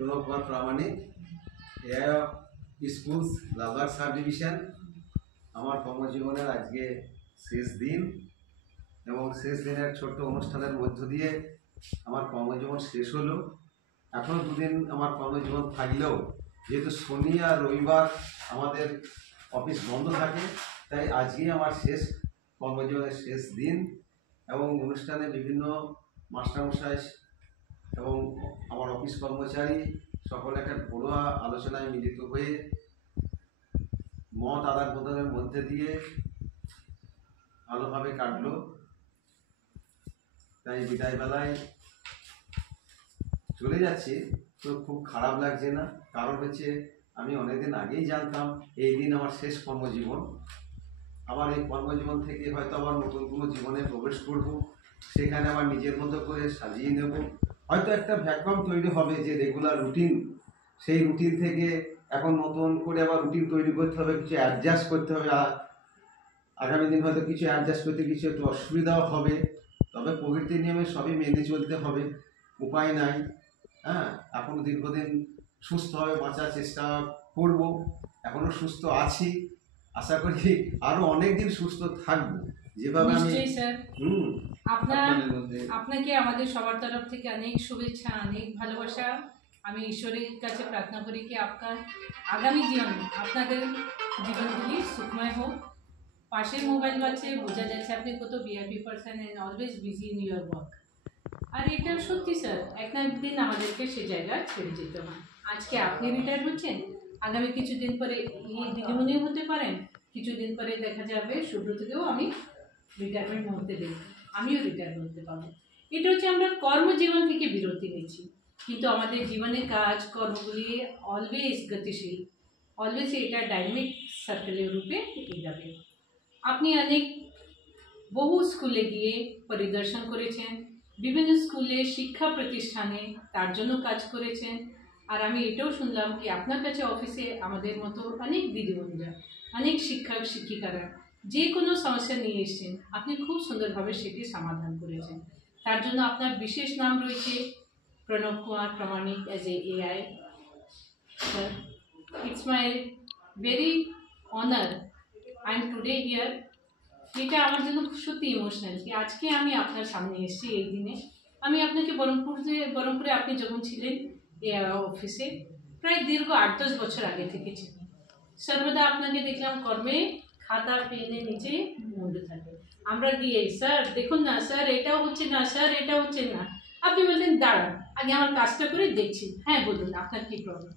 Pranab Kumar Pramanik, AI schools Lalbagh sub division. আমার কর্মজীবনের আজকে শেষ দিন এবং শেষ দিনের ছোট্ট অনুষ্ঠানের মধ্য দিয়ে আমার কর্মজীবন শেষ হলো। এখনও দুদিন আমার কর্মজীবন থাকলেও যেহেতু শনি আর রবিবার আমাদের অফিস বন্ধ থাকে, তাই আজকেই আমার শেষ কর্মজীবনের শেষ দিন। এবং অনুষ্ঠানে বিভিন্ন মাস্টারমশাই এবং আমার অফিস কর্মচারী সকলে একটা ঘরোয়া আলোচনায় মিলিত হয়ে মত আদান প্রদানের মধ্যে দিয়ে ভালোভাবে কাটলো। তাই বিদায়বেলায় চলে যাচ্ছি, তো খুব খারাপ লাগছে না। কারণ হচ্ছে আমি অনেকদিন আগেই জানতাম এই দিন আমার শেষ কর্মজীবন। আবার এই কর্মজীবন থেকে হয়তো আবার নতুন কোনো জীবনে প্রবেশ করব, সেখানে আমার নিজের মতো করে সাজিয়ে নেব। হয়তো একটা ভ্যাকুয়াম তৈরি হবে যে রেগুলার রুটিন, সেই রুটিন থেকে এখন নতুন করে আবার রুটিন তৈরি করতে হবে, কিছু অ্যাডজাস্ট করতে হবে। আগামী দিন হয়তো কিছু অ্যাডজাস্ট করতে কিছু একটু অসুবিধাও হবে, তবে প্রকৃতির নিয়মে সবই মেনে চলতে হবে, উপায় নাই। এখনও দীর্ঘদিন সুস্থভাবে বাঁচার চেষ্টা করব, এখনও সুস্থ আছি, আশা করি আরও অনেক দিন সুস্থ থাকবো যেভাবে আমি। স্যার, আপনাকে আমাদের সবার তরফ থেকে অনেক শুভেচ্ছা, অনেক ভালোবাসা। আমি ঈশ্বরের কাছে প্রার্থনা করি কি আপনার আগামী জীবন, আপনাদের জীবনগুলি সুখময় হোক। পাশের মোবাইল বাজছে, বোঝা যাচ্ছে আপনি কত VIP person and always busy in your work. আর এটা সত্যি স্যার, এক না একদিন আমাদেরকে সে জায়গায় ছেড়ে যেতে হয়। আজকে আপনি রিটায়ার হচ্ছেন, আগামী কিছুদিন পরে এই দিদিমণিও হতে পারেন, কিছুদিন পরে দেখা যাবে সুব্রতকেও আমি রিটায়ারমেন্ট মুহূর্তে দেব, আমিও রিটায়ার করতে পারবো। এটা হচ্ছে আমরা কর্মজীবন থেকে বিরতি নিচ্ছি, কিন্তু আমাদের জীবনের কাজ কর্মগুলি অলওয়েজ গতিশীল, অলওয়েজ এটা ডাইনামিক সার্কেলের রূপে এগাবে। আপনি অনেক বহু স্কুলে গিয়ে পরিদর্শন করেছেন, বিভিন্ন স্কুলে শিক্ষা প্রতিষ্ঠানে তার জন্য কাজ করেছেন। আর আমি এটাও শুনলাম কি আপনার কাছে অফিসে আমাদের মতো অনেক দিদিমণিরা, অনেক শিক্ষক শিক্ষিকারা যে কোনো সমস্যা নিয়ে এসছেন, আপনি খুব সুন্দরভাবে সেটি সমাধান করেছেন। তার জন্য আপনার বিশেষ নাম রয়েছে Pranab Kumar Pramanik as a AI sir. It's my very honour I am today here. এটা আমার জন্য সত্যি ইমোশনাল কি আজকে আমি আপনার সামনে এসেছি এই দিনে। আমি আপনাকে বহরমপুরে আপনি যখন ছিলেন অফিসে প্রায় দীর্ঘ 8-10 বছর আগে থেকে ছিলেন। সর্বদা আপনাকে দেখলাম কর্মে, খাতা পেনের নিচে মুন্ডে থাকে। আমরা গিয়ে স্যার দেখুন না, স্যার এটাও হচ্ছে না, স্যার এটা হচ্ছে না। আপনি বলতেন দাঁড়ান আগে আমার কাজটা করে দেখছি। হ্যাঁ বলুন আপনার কি প্রবলেম।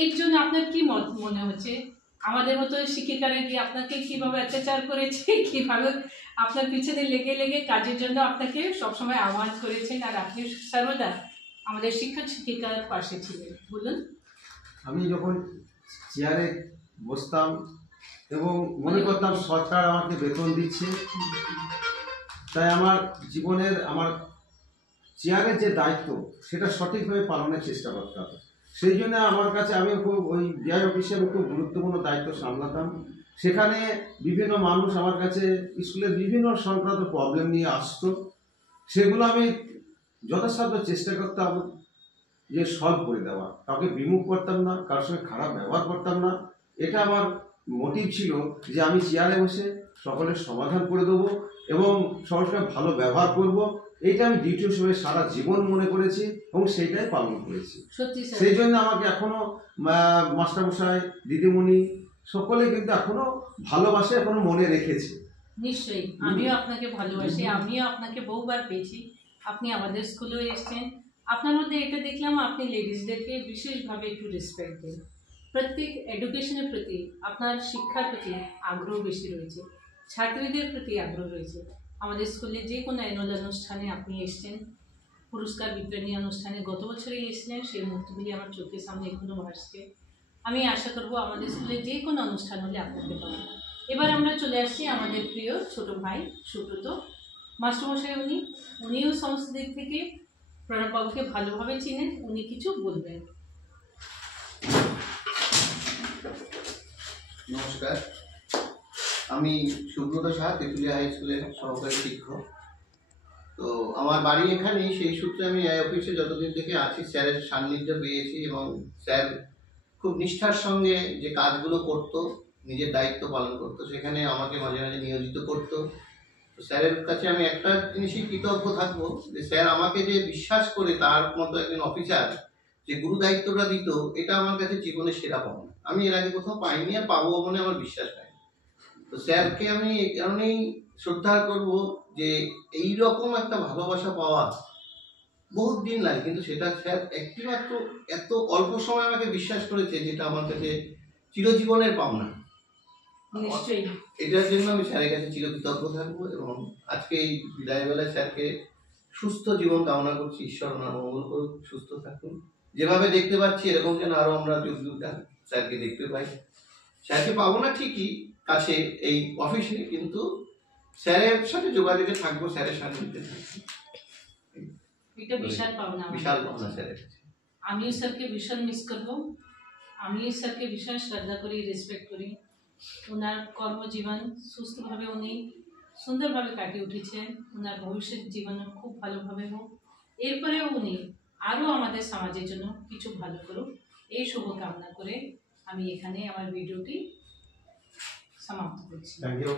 এর জন্য আপনার কি মনে হচ্ছে আমাদের মতো শিক্ষিকারা গিয়ে আপনাকে কীভাবে অত্যাচার করেছে, কীভাবে আপনার পিছনে লেগে লেগে কাজের জন্য আপনাকে সবসময় আহ্বান করেছেন, আর আপনি সর্বদা আমাদের শিক্ষক শিক্ষিকার পাশে ছিলেন। বলুন। আমি যখন চেয়ারে বসতাম এবং মনে করতাম সরকার আমাকে বেতন দিচ্ছে, তাই আমার জীবনের আমার চেয়ারের যে দায়িত্ব সেটা সঠিকভাবে পালনের চেষ্টা করতে হবে। সেই জন্য আমার কাছে আমি খুব ওই ডিআই অফিসে খুব গুরুত্বপূর্ণ দায়িত্ব সামলাতাম। সেখানে বিভিন্ন মানুষ আমার কাছে স্কুলের বিভিন্ন সংক্রান্ত প্রবলেম নিয়ে আসতো, সেগুলো আমি যথাসাধ্য চেষ্টা করতাম যে সলভ করে দেওয়া, কাউকে বিমুখ করতাম না, কারোর সঙ্গে খারাপ ব্যবহার করতাম না। এটা আমার মোটিভ ছিল যে আমি চেয়ারে বসে সকলের সমাধান করে দেবো এবং সবার সঙ্গে ভালো ব্যবহার করব। এইটা আমি ডিউটি হিসেবে সারা জীবন মনে করেছি এবং সেইটাই পালন করেছি। সেই জন্য আমাকে এখনো মাস্টারমশাই দিদিমণি সকলে কিন্তু এখনো ভালোবাসে, এখনো মনে রেখেছে। নিশ্চয়ই আমিও আপনাকে ভালোবাসি, আমিও আপনাকে বহুবার পেয়েছি। আপনি আমাদের স্কুলেও এসেছেন। আপনার মধ্যে এটা দেখলাম আপনি লেডিসদেরকে বিশেষভাবে একটু রেসপেক্ট দেন, প্রত্যেক এডুকেশনের প্রতি আপনার শিক্ষার প্রতি আগ্রহ বেশি রয়েছে, ছাত্রীদের প্রতি আগ্রহ রয়েছে। আমাদের স্কুলে যে কোনো অ্যানুয়াল অনুষ্ঠানে আপনি এসছেন, পুরস্কার বিতরণী অনুষ্ঠানে গত বছরেই এসেছিলেন, সেই মুহূর্তগুলি আমার চোখের সামনে এখনও ভাসছে। আমি আশা করব আমাদের স্কুলে যে কোনো অনুষ্ঠান হলে আপনাকে পাবেন। এবার আমরা চলে আসছি আমাদের প্রিয় ছোট ভাই সুব্রত মাস্টারমশাই। উনিও সমস্ত দিক থেকে প্রণববাবুকে ভালোভাবে চিনেন, উনি কিছু বলবেন। নমস্কার, আমি সুব্রত সাহা, তেঁতুলিয়া হাই স্কুলের সহকারী শিক্ষক। তো আমার বাড়ি এখানেই, সেই সূত্রে আমি এই অফিসে যতদিন থেকে আছি স্যারের সান্নিধ্য পেয়েছি এবং স্যার খুব নিষ্ঠার সঙ্গে যে কাজগুলো করতো, নিজের দায়িত্ব পালন করতো, সেখানে আমাকে মাঝে মাঝে নিয়োজিত করতো। তো স্যারের কাছে আমি একটা জিনিসই কৃতজ্ঞ থাকবো, যে স্যার আমাকে যে বিশ্বাস করে তার মতো একজন অফিসার যে গুরু দায়িত্বটা দিত, এটা আমার কাছে জীবনের সেরা পাওনা। আমি এর আগে কোথাও পাইনি আর পাবো বলে আমার বিশ্বাস হয়। তো স্যারকে আমি এই কারণেই শ্রদ্ধা করব যে এই রকম একটা ভালোবাসা পাওয়া বহুত দিন লাগে, কিন্তু সেটা স্যার একটিমাত্র এত অল্প সময় আমাকে বিশ্বাস করেছে, যেটা আমার কাছে চিরজীবনের পাওনা। নিশ্চয়ই। এটার জন্য আমি স্যারের কাছে চিরকৃতজ্ঞ থাকবো এবং আজকে এই বিদায়বেলায় স্যারকে সুস্থ জীবন কামনা করছি। ঈশ্বর ওনার মঙ্গল করুক, সুস্থ থাকুন। যেভাবে দেখতে পাচ্ছি এরকম যেন আরো আমরা যুগ যুগ স্যারকে দেখতে পাই। স্যারকে পাবো না ঠিকই কাছে এই অফিসে, কিন্তু স্যারের সাথে যোগাযোগে থাকবো, স্যারের সান্নিধ্যে থাকবো। এটা বিশাল পাওনা আমার বিশাল কাছে। পাওনা স্যারের কাছে। আমিও স্যারকে ভীষণ মিস করবো। আমি স্যারকে ভীষণ শ্রদ্ধা করি, রেসপেক্ট করি। ওনার কর্মজীবন সুস্থভাবে উনি সুন্দরভাবে কাটিয়ে উঠেছেন। ওনার ভবিষ্যৎ জীবন খুব ভালোভাবে হোক, এরপরেও উনি আরও আমাদের সমাজের জন্য কিছু ভালো করুক, এই শুভকামনা করে আমি এখানে আমার ভিডিওটি সমাপ্ত করছি। Thank you.